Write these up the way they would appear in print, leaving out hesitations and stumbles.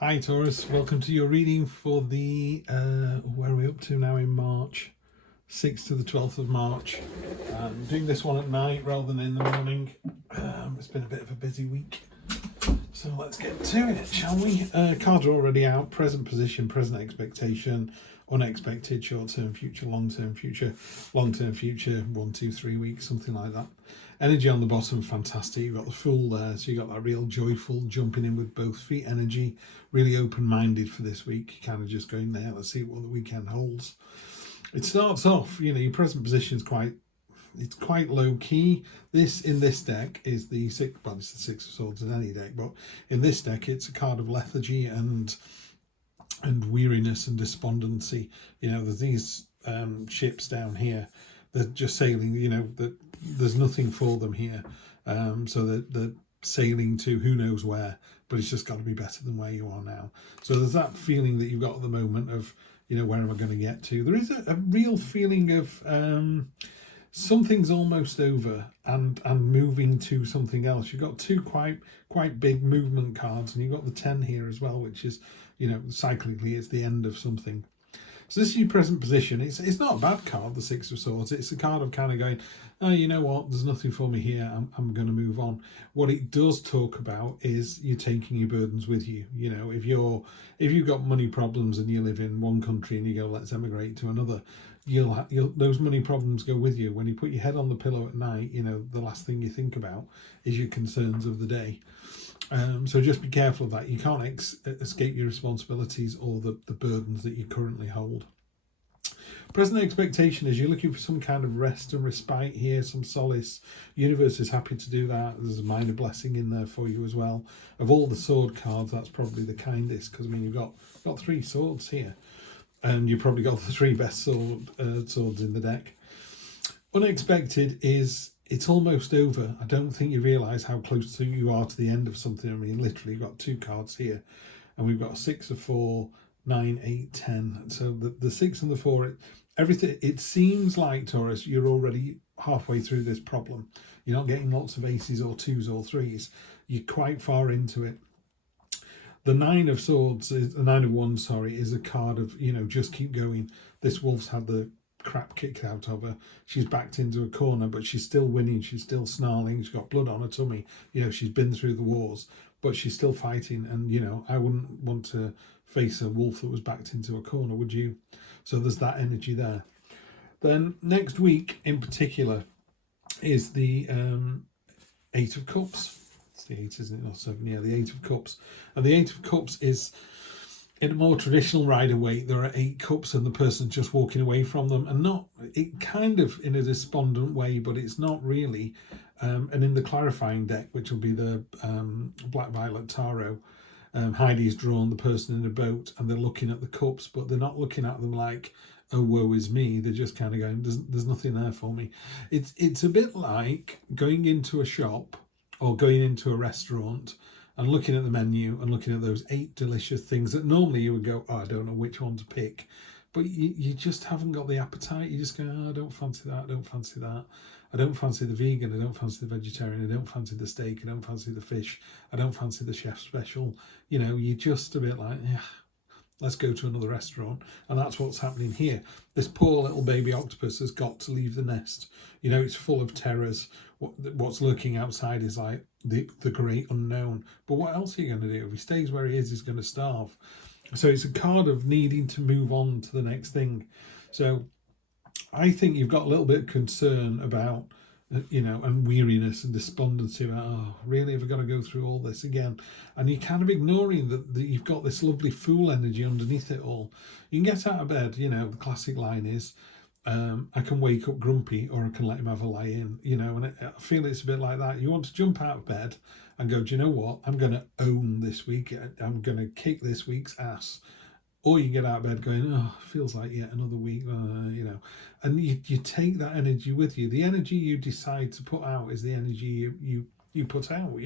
Hi Taurus, welcome to your reading for the, where are we up to now in March? 6th to the 12th of March. I'm doing this one at night rather than in the morning. It's been a bit of a busy week. So let's get to it, shall we? Cards are already out. Present position, present expectation, unexpected, short-term future, long-term future, 1, 2, 3 weeks, something like that. Energy on the bottom, fantastic. You've got the Fool there, so you've got that real joyful, jumping in with both feet energy, really open-minded for this week. You're kind of just going there, let's see what the weekend holds. It starts off, your present position is quite low key. In this deck is the it's the Six of Swords in any deck, but in this deck it's a card of lethargy and weariness and despondency. There's these ships down here that are just sailing. That there's nothing for them here, so that they're sailing to who knows where, but it's just got to be better than where you are now. So there's that feeling that you've got at the moment of, where am I going to get to? There is a real feeling of something's almost over and moving to something else. You've got two quite big movement cards, and you've got the 10 here as well, which is, cyclically it's the end of something. So this is your present position. It's not a bad card, the Six of Swords. It's a card of kind of going, oh, you know what, there's nothing for me here, I'm going to move on. What it does talk about is you taking your burdens with you. If you've got money problems and you live in one country and you go, let's emigrate to another, those money problems go with you. When you put your head on the pillow at night, the last thing you think about is your concerns of the day. So just be careful of that. You can't escape your responsibilities or the burdens that you currently hold. Present expectation is you're looking for some kind of rest and respite here, some solace. Universe is happy to do that. There's a minor blessing in there for you as well. Of all the sword cards, that's probably the kindest, because you've got 3 swords here, and you've probably got the 3 best swords in the deck. Unexpected is it's almost over. I don't think you realise how close you are to the end of something. Literally, you've got 2 cards here, and we've got 6 of 4, 9, 8, 10. So the 6 and the 4, everything. It seems like, Taurus, you're already halfway through this problem. You're not getting lots of aces or 2s or 3s. You're quite far into it. The 9 of Swords, the 9 of Wands, is a card of, just keep going. This wolf's had the crap kicked out of her. She's backed into a corner, but she's still winning. She's still snarling. She's got blood on her tummy. She's been through the wars, but she's still fighting. And I wouldn't want to face a wolf that was backed into a corner, would you? So there's that energy there. Then next week in particular is the 8 of Cups. It's the 8, isn't it? Not 7. Yeah, the 8 of Cups. And the 8 of Cups is, in a more traditional Rider-Waite, there are 8 cups and the person's just walking away from them, and not it kind of in a despondent way, but it's not really. And in the clarifying deck, which will be the Black Violet Tarot, Heidi's drawn the person in a boat, and they're looking at the cups, but they're not looking at them like, oh, woe is me. They're just kind of going, there's nothing there for me. It's a bit like going into a shop or going into a restaurant and looking at the menu and looking at those 8 delicious things that normally you would go, oh, I don't know which one to pick. But you just haven't got the appetite. You just go, oh, I don't fancy that, I don't fancy that. I don't fancy the vegan, I don't fancy the vegetarian, I don't fancy the steak, I don't fancy the fish, I don't fancy the chef special. You're just a bit like, yeah, let's go to another restaurant. And that's what's happening here. This poor little baby octopus has got to leave the nest. It's full of terrors. What's lurking outside is like the great unknown. But what else are you going to do? If he stays where he is, he's going to starve. So it's a card of needing to move on to the next thing. So I think you've got a little bit of concern about, and weariness and despondency about, oh, really, have I got to go through all this again? And you're kind of ignoring that you've got this lovely Fool energy underneath it all. You can get out of bed, the classic line is, I can wake up grumpy, or I can let him have a lie in, and I feel it's a bit like that. You want to jump out of bed and go, do you know what? I'm going to own this week. I'm going to kick this week's ass. Or you get out of bed going, oh, feels like yet another week, and you take that energy with you. The energy you decide to put out is the energy you put out,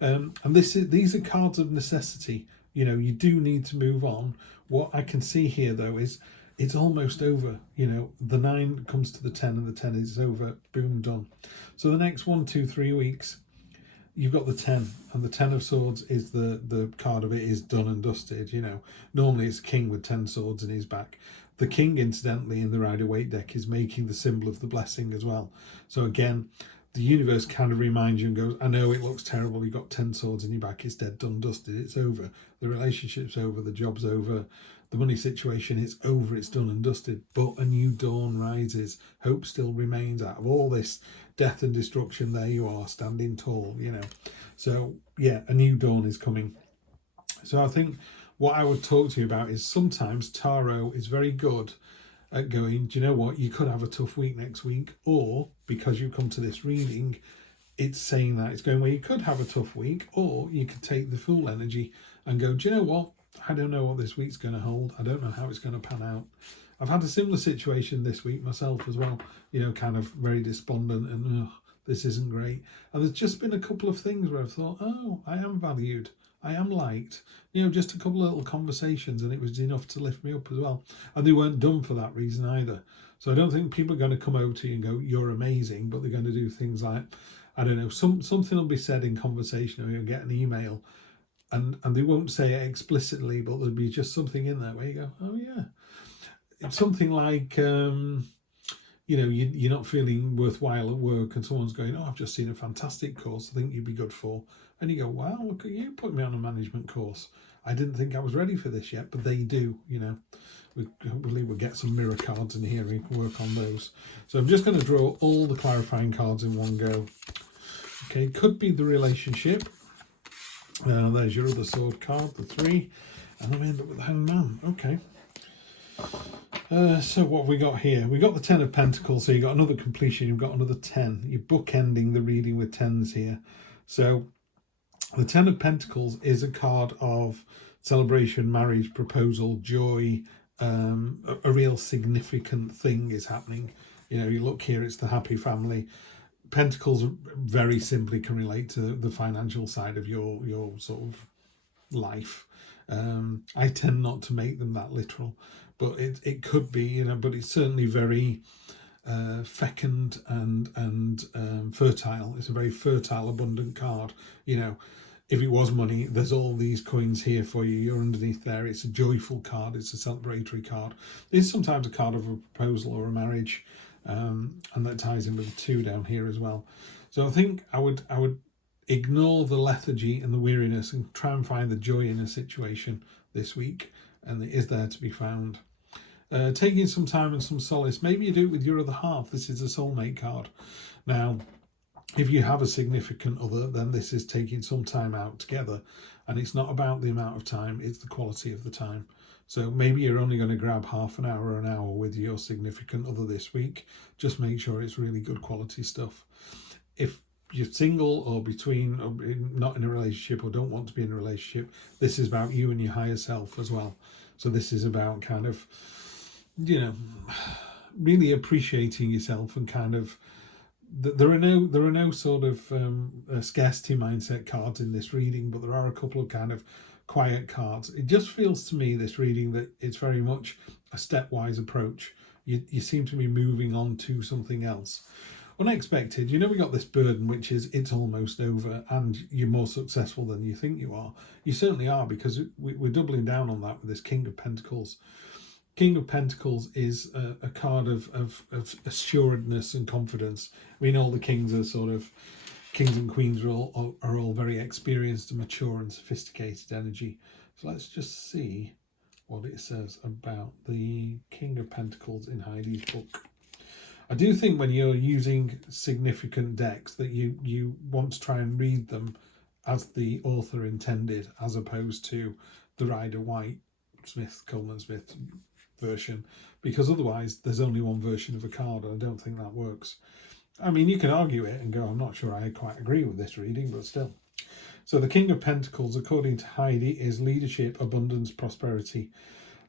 and these are cards of necessity. You do need to move on. What I can see here, though, is it's almost over. The 9 comes to the 10, and the 10 is over. Boom, done. So the next 1, 2, 3 weeks, you've got the 10, and the 10 of swords is the card of it is done and dusted. Normally it's a king with 10 swords in his back. The king, incidentally, in the Rider-Waite deck is making the symbol of the blessing as well. So again, the universe kind of reminds you and goes, I know it looks terrible, you've got 10 swords in your back, it's dead, done, dusted, it's over. The relationship's over, the job's over, the money situation, it's over, it's done and dusted. But a new dawn rises. Hope still remains. Out of all this death and destruction, there you are, standing tall, So, yeah, a new dawn is coming. So I think what I would talk to you about is sometimes tarot is very good at going, do you know what, you could have a tough week next week, or because you come to this reading, it's saying that it's going, well, you could have a tough week, or you could take the Fool energy and go, do you know what, I don't know what this week's going to hold, I don't know how it's going to pan out. I've had a similar situation this week myself as well, kind of very despondent and this isn't great. And there's just been a couple of things where I've thought, oh, I am valued, I am liked, just a couple of little conversations, and it was enough to lift me up as well. And they weren't done for that reason either. So I don't think people are going to come over to you and go, you're amazing, but they're going to do things like, I don't know, something will be said in conversation, or you'll get an email, and they won't say it explicitly, but there'll be just something in there where you go, oh yeah. It's something like, you're not feeling worthwhile at work, and someone's going, oh, I've just seen a fantastic course I think you'd be good for. And you go, wow, look at you, put me on a management course. I didn't think I was ready for this yet, but they do, Hopefully we'll get some mirror cards in here and work on those. So I'm just going to draw all the clarifying cards in one go. Okay, could be the relationship. There's your other sword card, the 3. And then we end up with the Hanged Man. Okay. So what have we got here? We got the 10 of Pentacles, so you've got another completion, you've got another 10. You're bookending the reading with 10s here. So the 10 of Pentacles is a card of celebration, marriage, proposal, joy, a real significant thing is happening. You look here, it's the happy family. Pentacles very simply can relate to the financial side of your sort of life. I tend not to make them that literal, but it could be, but it's certainly very fecund and fertile. It's a very fertile, abundant card. If it was money, there's all these coins here for you. You're underneath there. It's a joyful card. It's a celebratory card. It's sometimes a card of a proposal or a marriage, and that ties in with the 2 down here as well. So I think I would ignore the lethargy and the weariness and try and find the joy in a situation this week, and it is there to be found. Taking some time and some solace. Maybe you do it with your other half. This is a soulmate card. Now, if you have a significant other, then this is taking some time out together, and it's not about the amount of time, it's the quality of the time. So maybe you're only going to grab half an hour or an hour with your significant other this week. Just make sure it's really good quality stuff. If you're single or between, or not in a relationship, or don't want to be in a relationship, this is about you and your higher self as well. So this is about kind of, really appreciating yourself, and kind of, there are no sort of scarcity mindset cards in this reading, but there are a couple of kind of quiet cards. It just feels to me, this reading, that it's very much a stepwise approach. You seem to be moving on to something else. Unexpected, we got this burden, which is it's almost over, and you're more successful than you think you are. You certainly are, because we're doubling down on that with this King of Pentacles. King of Pentacles is a card of assuredness and confidence. I mean, all the kings are sort of, kings and queens are all very experienced and mature and sophisticated energy. So let's just see what it says about the King of Pentacles in Heidi's book. I do think when you're using significant decks that you want to try and read them as the author intended, as opposed to the Rider-Waite, Coleman Smith version, because otherwise there's only one version of a card, and I don't think that works. I mean, you can argue it and go, I'm not sure I quite agree with this reading, but still. So the King of Pentacles, according to Heidi, is leadership, abundance, prosperity.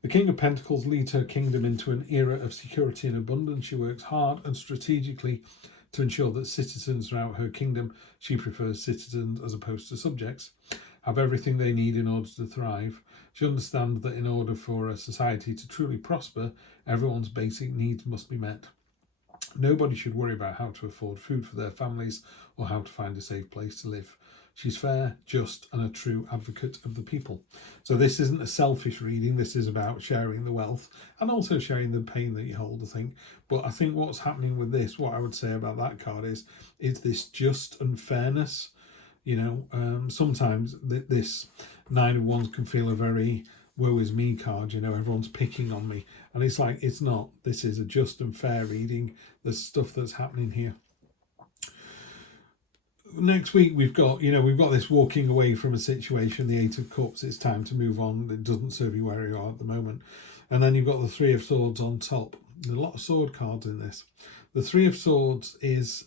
The King of Pentacles leads her kingdom into an era of security and abundance. She works hard and strategically to ensure that citizens throughout her kingdom, she prefers citizens as opposed to subjects, have everything they need in order to thrive. She understands that in order for a society to truly prosper, everyone's basic needs must be met. Nobody should worry about how to afford food for their families or how to find a safe place to live. She's fair, just, and a true advocate of the people. So this isn't a selfish reading. This is about sharing the wealth and also sharing the pain that you hold, I think. But I think what's happening with this, what I would say about that card is this just and fairness. You know, sometimes this Nine of Wands can feel a very woe is me card, you know, everyone's picking on me. And it's like, it's not. This is a just and fair reading. There's stuff that's happening here. Next week we've got this walking away from a situation, the Eight of Cups. It's time to move on. It doesn't serve you where you are at the moment. And then you've got the Three of Swords on top. There's a lot of sword cards in this. The Three of Swords is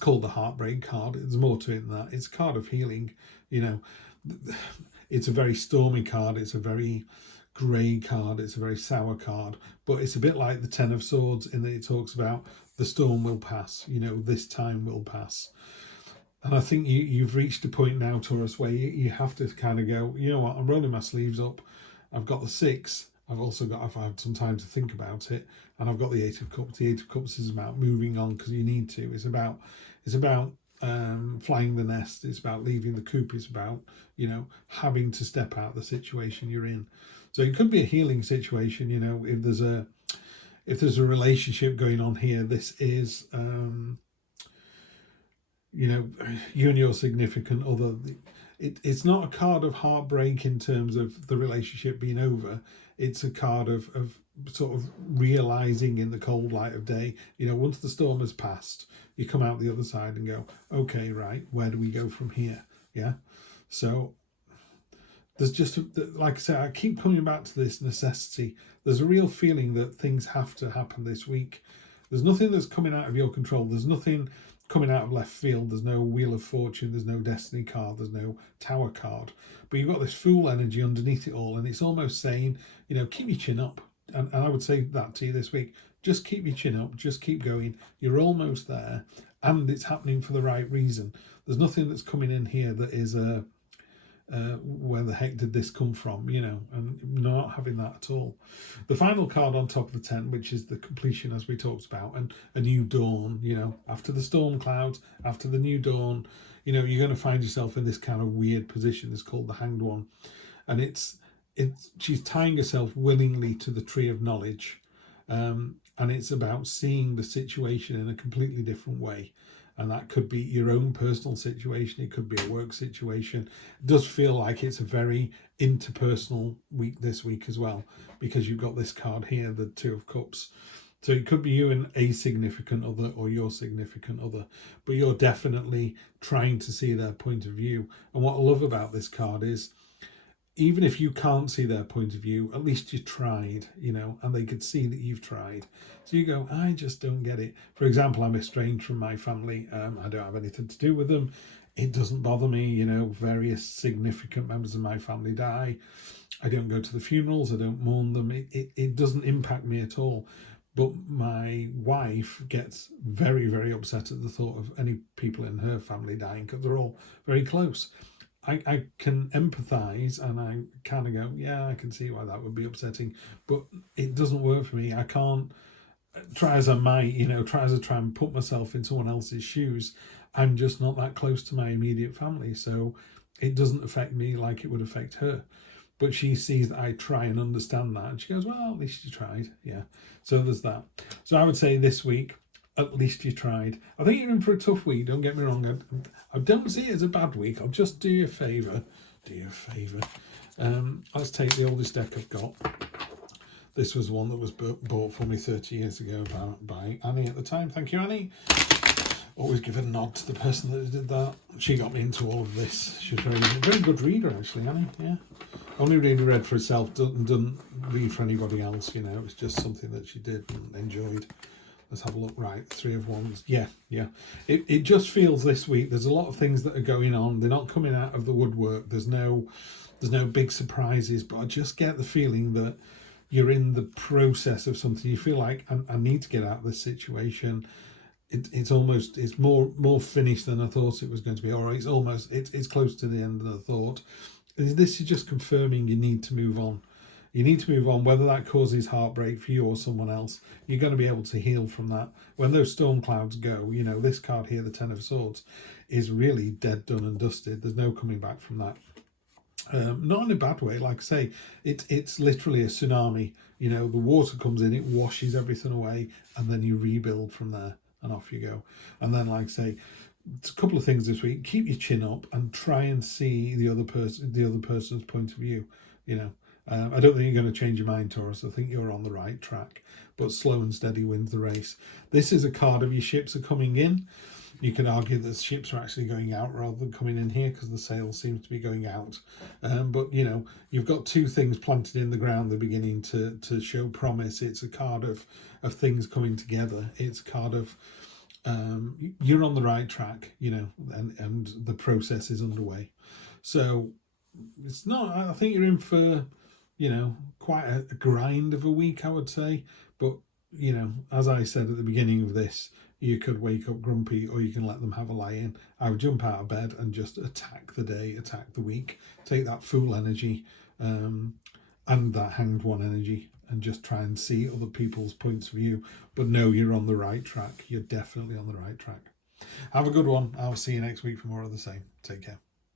called the heartbreak card. There's more to it than that. It's a card of healing. You know, it's a very stormy card. It's a very grey card. It's a very sour card. But it's a bit like the Ten of Swords in that it talks about the storm will pass. You know, this time will pass. And I think you've reached a point now, Taurus, where you have to kind of go, you know what, I'm rolling my sleeves up. I've got the Six. I've had some time to think about it, and I've got the Eight of Cups. The Eight of Cups is about moving on because you need to. It's about flying the nest. It's about leaving the coop. It's about, you know, having to step out the situation you're in. So it could be a healing situation. You know, if there's a relationship going on here, this is you know, you and your significant other. It's not a card of heartbreak in terms of the relationship being over. It's a card of sort of realizing in the cold light of day, you know, once the storm has passed, you come out the other side and go, okay, right, where do we go from here? Yeah. So there's just, like I say, I keep coming back to this necessity. There's a real feeling that things have to happen this week. There's nothing that's coming out of your control. There's nothing coming out of left field. There's no Wheel of Fortune. There's no Destiny card. There's no Tower card. But you've got this Fool energy underneath it all. And it's almost saying, you know, keep your chin up. And I would say that to you this week. Just keep your chin up. Just keep going. You're almost there. And it's happening for the right reason. There's nothing that's coming in here that is where the heck did this come from, you know, and not having that at all. The final card on top of the tent, which is the completion, as we talked about, and a new dawn, you know, after the storm clouds, after the new dawn, you know, you're going to find yourself in this kind of weird position. It's called the Hanged One. And she's tying herself willingly to the tree of knowledge. And it's about seeing the situation in a completely different way. And that could be your own personal situation. It could be a work situation. It does feel like it's a very interpersonal week this week as well, because you've got this card here, the Two of Cups. So it could be you and a significant other or your significant other, but you're definitely trying to see their point of view. And what I love about this card is, even if you can't see their point of view, at least you tried, you know, and they could see that you've tried. So you go, I just don't get it. For example, I'm estranged from my family. I don't have anything to do with them. It doesn't bother me, you know, various significant members of my family die. I don't go to the funerals. I don't mourn them. It doesn't impact me at all. But my wife gets very, very upset at the thought of any people in her family dying because they're all very close. I can empathise and I kind of go, yeah, I can see why that would be upsetting, but it doesn't work for me. I can't, try as I might, you know, try and put myself in someone else's shoes. I'm just not that close to my immediate family, so it doesn't affect me like it would affect her. But she sees that I try and understand that, and she goes, well, at least you tried. Yeah, so there's that. So I would say this week, at least you tried. I think you're in for a tough week, don't get me wrong. I don't see it as a bad week. I'll just do you a favour. Let's take the oldest deck I've got. This was one that was bought for me 30 years ago by Annie at the time. Thank you, Annie. Always give a nod to the person that did that. She got me into all of this. She's a very good reader, actually, Annie. Yeah. Only really read for herself, doesn't read for anybody else, you know. It's just something that she did and enjoyed. Let's have a look. Right, Three of Wands. Yeah. It just feels this week there's a lot of things that are going on. They're not coming out of the woodwork. There's no big surprises, but I just get the feeling that you're in the process of something. You feel like I need to get out of this situation. It's more finished than I thought it was going to be. Or it's close to the end than I thought. This is just confirming you need to move on. You need to move on, whether that causes heartbreak for you or someone else. You're going to be able to heal from that. When those storm clouds go, you know, this card here, the Ten of Swords, is really dead, done and dusted. There's no coming back from that. Not in a bad way, like I say, it's literally a tsunami. You know, the water comes in, it washes everything away, and then you rebuild from there, and off you go. And then, like I say, it's a couple of things this week. Keep your chin up and try and see the other person's point of view. You know, I don't think you're going to change your mind, Taurus. I think you're on the right track, but slow and steady wins the race. This is a card of your ships are coming in. You can argue that ships are actually going out rather than coming in here because the sail seems to be going out. But, you know, you've got two things planted in the ground. They're beginning to show promise. It's a card of things coming together. It's a card of you're on the right track, you know, and the process is underway. So it's not, I think you're in for, you know, quite a grind of a week, I would say. But, you know, as I said at the beginning of this, you could wake up grumpy or you can let them have a lie-in. I would jump out of bed and just attack the day, attack the week, take that fool energy and that hanged one energy and just try and see other people's points of view. But no, you're on the right track. You're definitely on the right track. Have a good one. I'll see you next week for more of the same. Take care.